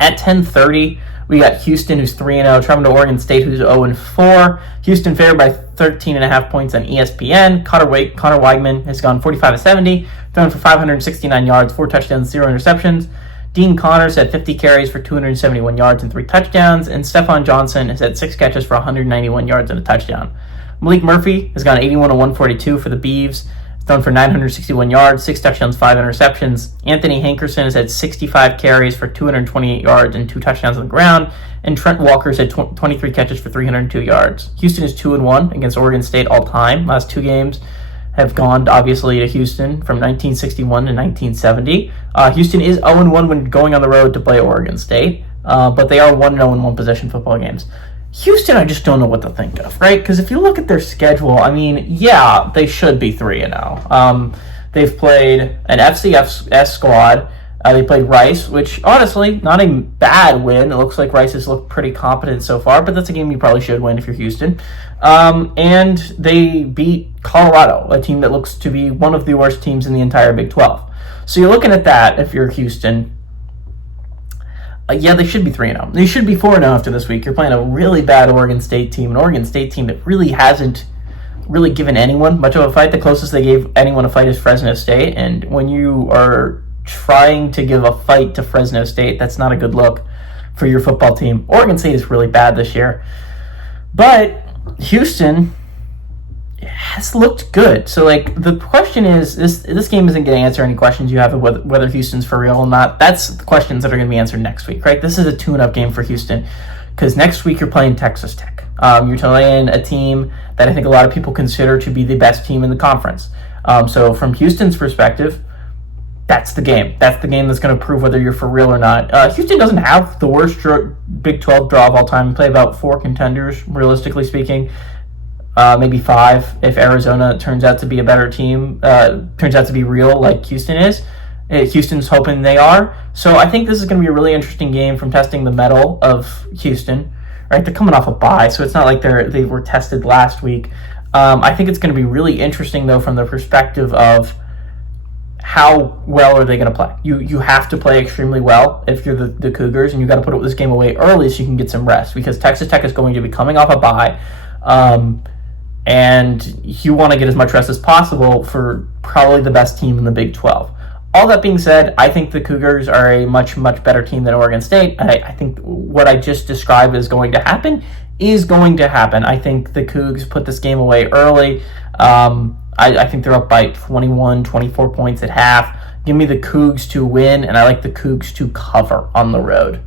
At 10:30, we got Houston, who's 3-0, traveling to Oregon State, who's 0-4. Houston favored by 13.5 points on ESPN. Connor Weigman has gone 45-70, thrown for 569 yards, 4 touchdowns, 0 interceptions. Dean Connors had 50 carries for 271 yards and 3 touchdowns, and Stephon Johnson has had 6 catches for 191 yards and a touchdown. Malik Murphy has gone 81-142 for the Beavs, thrown for 961 yards, 6 touchdowns, 5 interceptions. Anthony Hankerson has had 65 carries for 228 yards and 2 touchdowns on the ground, and Trent Walker's had 23 catches for 302 yards. Houston is 2-1 against Oregon State all time. Last 2 games have gone, obviously, to Houston from 1961 to 1970. Houston is 0-1 when going on the road to play Oregon State, but they are 1-0 in one-possession football games. Houston, I just don't know what to think of, right? Because if you look at their schedule, I mean, yeah, they should be 3-0. They've played an FCS squad. They played Rice, which, honestly, not a bad win. It looks like Rice has looked pretty competent so far, but that's a game you probably should win if you're Houston. And they beat Colorado, a team that looks to be one of the worst teams in the entire Big 12. So you're looking at that if you're Houston. Yeah, they should be 3-0. They should be 4-0 after this week. You're playing a really bad Oregon State team, an Oregon State team that really hasn't really given anyone much of a fight. The closest they gave anyone a fight is Fresno State, and when you are trying to give a fight to Fresno State, that's not a good look for your football team. Oregon State is really bad this year, but Houston has looked good. So, like, the question is, this game isn't going to answer any questions you have of whether Houston's for real or not. That's the questions that are going to be answered next week, right? This is a tune-up game for Houston because next week you're playing Texas Tech. You're playing a team that I think a lot of people consider to be the best team in the conference. So from Houston's perspective, that's the game. That's the game that's going to prove whether you're for real or not. Houston doesn't have the worst Big 12 draw of all time. We play about 4 contenders, realistically speaking. Maybe 5 if Arizona turns out to be a better team, turns out to be real like Houston is. Houston's hoping they are. So I think this is going to be a really interesting game from testing the mettle of Houston. Right, they're coming off a bye, so it's not like they were tested last week. I think it's going to be really interesting, though, from the perspective of how well are they going to play. You have to play extremely well if you're the Cougars, and you got to put this game away early so you can get some rest, because Texas Tech is going to be coming off a bye, and you want to get as much rest as possible for probably the best team in the Big 12. All that being said, I think the Cougars are a much, much better team than Oregon State. I think what I just described is going to happen is going to happen. I think the Cougs put this game away early. I think they're up by 21, 24 points at half. Give me the Cougs to win, and I like the Cougs to cover on the road.